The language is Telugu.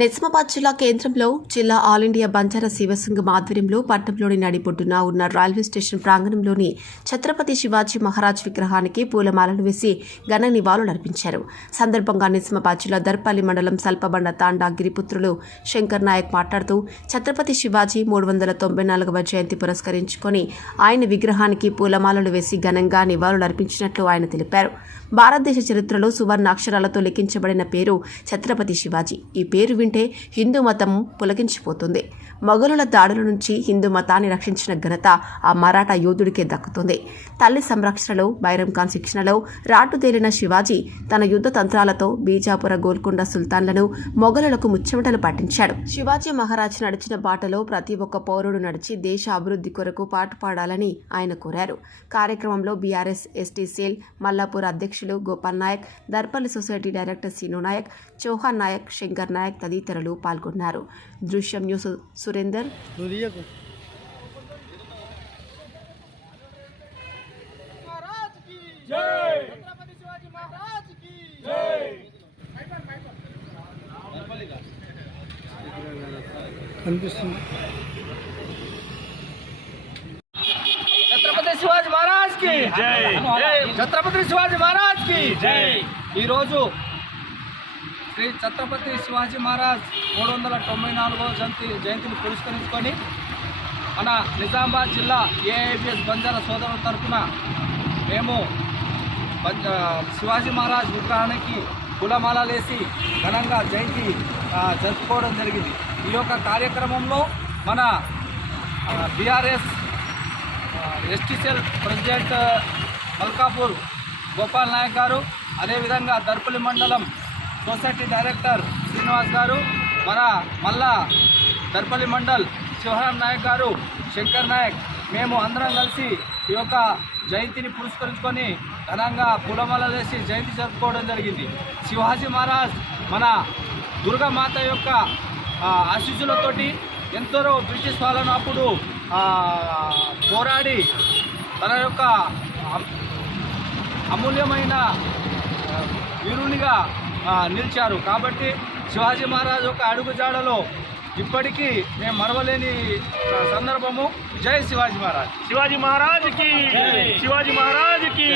నిజామాబాద్ జిల్లా కేంద్రంలో జిల్లా ఆల్ ఇండియా బంజారా సేవా సంఘం ఆధ్వర్యంలో పట్టణంలోని నడిబొడ్డున ఉన్న రైల్వే స్టేషన్ ప్రాంగణంలోని ఛత్రపతి శివాజీ మహారాజ్ విగ్రహానికి పూలమాలలు వేసి ఘన నివాళులర్పించారు. సందర్భంగా నిజామాబాద్ జిల్లా దర్పల్లి మండలం సల్పబండ తాండా గిరిపుత్రులు శంకర్ నాయక్ మాట్లాడుతూ ఛత్రపతి శివాజీ 394వ జయంతి పురస్కరించుకొని ఆయన విగ్రహానికి పూలమాలలు వేసి ఘనంగా నివాళులర్పించినట్లు ఆయన తెలిపారు. భారతదేశ చరిత్రలో సువర్ణాక్షరాలతో లిఖించబడిన పేరు ఛత్రపతి శివాజీ. ఈ పేరు వింటే హిందూ మతం పులకించిపోతుంది. మొఘలుల దాడుల నుంచి హిందూ మతాన్ని రక్షించిన ఘనత ఆ మరాఠా యోధుడికే దక్కుతుంది. తల్లి సంరక్షణలో, బైరం ఖాన్ శిక్షణలో రాటుదేలిన శివాజీ తన యుద్ధ తంత్రాలతో బీజాపుర, గోల్కొండ సుల్తాన్లను మొఘలులకు ముచ్చెమటలు పట్టించాడు. శివాజీ మహారాజ్ నడిచిన బాటలో ప్రతి ఒక్క పౌరుడు నడిచి దేశ అభివృద్ధి కొరకు పాటుపాడాలని ఆయన కోరారు. కార్యక్రమంలో బీఆర్ఎస్ ఎస్టీ సేల్ మల్లాపూర్ అధ్యక్షులు గోపాల్ నాయక్, దర్పల్లి సొసైటీ డైరెక్టర్ సీను నాయక్, చౌహాన్ నాయక్, శంకర్ నాయక్ తదితరులు పాల్గొన్నారు. దృశ్యం న్యూస్ సురేందర్. ఛత్రపతి శివాజీ మహారాజ్ కి జై. ఛత్రపతి శివాజీ మహారాజ్ కి జై. ఈరోజు శ్రీ ఛత్రపతి శివాజీ మహారాజ్ 394వ జయంతిని పురస్కరించుకొని మన నిజామాబాద్ జిల్లా ఏఐబిఎస్ బంజారా సోదరుల తరఫున మేము శివాజీ మహారాజ్ విగ్రహానికి పూలమాలలేసి ఘనంగా జయంతి జరుపుకోవడం జరిగింది. ఈ యొక్క కార్యక్రమంలో మన BRS STCL president Malkapur Gopal Nayak గారు, అదేవిధంగా దర్పల్లి మండలం సొసైటీ డైరెక్టర్ శ్రీనివాస్ గారు, మన మళ్ళా దర్పల్లి మండల్ చౌహాన్ నాయక్ గారు, శంకర్ నాయక్, మేము అందరం కలిసి ఈ యొక్క జయంతిని పురస్కరించుకొని ఘనంగా పూలమాలలు వేసి జయంతి జరుపుకోవడం జరిగింది. శివాజీ మహారాజ్ మన దుర్గామాత యొక్క ఆశీస్సులతోటి ఎందరో బ్రిటిష్ పాలన అప్పుడు పోరాడి తన యొక్క అమూల్యమైన వీరునిగా నిలిచారు. కాబట్టి శివాజీ మహారాజ్ యొక్క అడుగుజాడలో ఇప్పటికీ మేము మరవలేని సందర్భము. జై శివాజీ మహారాజ్. శివాజీ మహారాజ్ కి, శివాజీ మహారాజ్ కి.